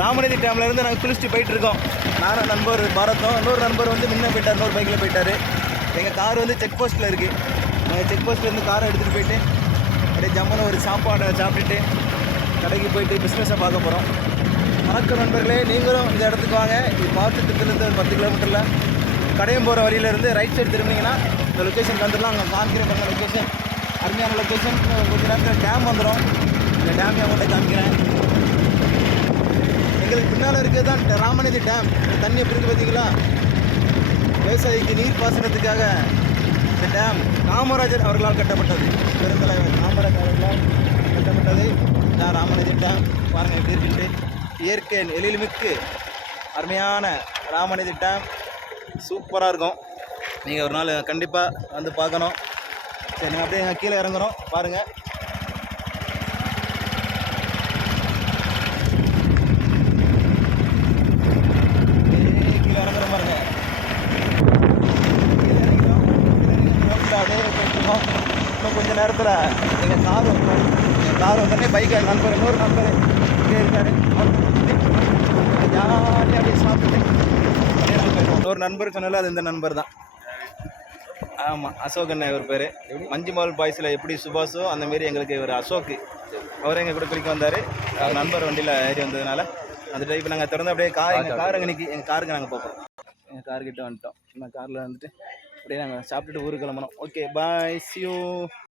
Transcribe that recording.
ராமநதி டேம்லேருந்து நாங்கள் குளிச்சுட்டு போயிட்டுருக்கோம். நானும் நண்பர் பாரதம், இன்னொரு நண்பர் வந்து முன்ன போயிட்டார், இன்னொரு பைக்கில் போயிட்டார். எங்கள் கார் வந்து செக் போஸ்ட்டில் இருக்குது. நாங்கள் செக் போஸ்ட்லேருந்து காரை எடுத்துகிட்டு போயிட்டு அப்படியே ஜம்முன்னு ஒரு சாப்பாடை சாப்பிட்டுட்டு கடைக்கு போயிட்டு பிஸ்னஸை பார்க்க போகிறோம். வணக்கம் நண்பர்களே, நீங்களும் இந்த இடத்துக்கு வாங்க. இது பாவத்திட்டத்துலேருந்து ஒரு 10 கிலோமீட்டரில் கடையம் போகிற வழியிலேருந்து ரைட் சைடு திரும்பினீங்கன்னா இந்த லொக்கேஷன் வந்துடலாம். அங்கே காமிக்கிறேன் பாருங்கள் லொக்கேஷன், அருமையான லொக்கேஷன். கொஞ்ச நேரத்தில் டேம் வந்துடும். இந்த டேம் அவங்கள்ட்ட காமிக்கிறேன். எங்களுக்கு பின்னால் இருக்கிறது தான் ராமநதி டேம். தண்ணி எப்படி இருக்குது பார்த்தீங்களா? விவசாயிக்கு நீர் பாசனத்துக்காக இந்த டேம் காமராஜர் அவர்களால் கட்டப்பட்டது. பெருந்தலைவர் காமராஜர் அவர்களால் கட்டப்பட்டது தான் ராமநதி டேம். பாருங்கள் எப்படி இருக்குன்ட்டு. இயற்கை எழில்மிக்கு அருமையான ராமநதி டேம் சூப்பராக இருக்கும். நீங்கள் ஒரு நாள் கண்டிப்பாக வந்து பார்க்கணும். சரி, நீங்கள் அப்படியே கீழே இறங்குறோம் பாருங்கள். கீழே இறங்குறோம் பாருங்கள். கீழே இறங்கிடும். அப்படியே போயிட்டுருக்கோம். இன்னும் கொஞ்சம் நேரத்தில் எங்கள் கார் வந்துடும். எங்கள் கார் வந்தோடனே பைக்கை நண்பர், இன்னொரு நண்பர் இங்கே இருக்காரு. ஜாலியாக அப்படியே சாப்பிட்டு ஒரு நண்பர் சொன்னால அது இந்த நண்பர் தான். ஆமாம், அசோக் இவர் பேர். மஞ்சுமால் பாய்ஸில் எப்படி சுபாஷோ அந்தமாரி எங்களுக்கு இவர் அசோக்கு. அவர் எங்கள் கூட குளிக்க வந்தார். நண்பர் வண்டியில் ஏறி வந்ததுனால அந்த டைப் நாங்கள் திறந்து அப்படியே எங்கள் கார் அங்கே நிற்கி எங்கள் காருக்கு நாங்கள் பார்ப்போம். எங்கள் கார்கிட்ட வந்துட்டோம். நான் காரில் வந்துட்டு அப்படியே நாங்கள் சாப்பிட்டுட்டு ஊருக்கு கிளம்பணும். Okay, bye, C you.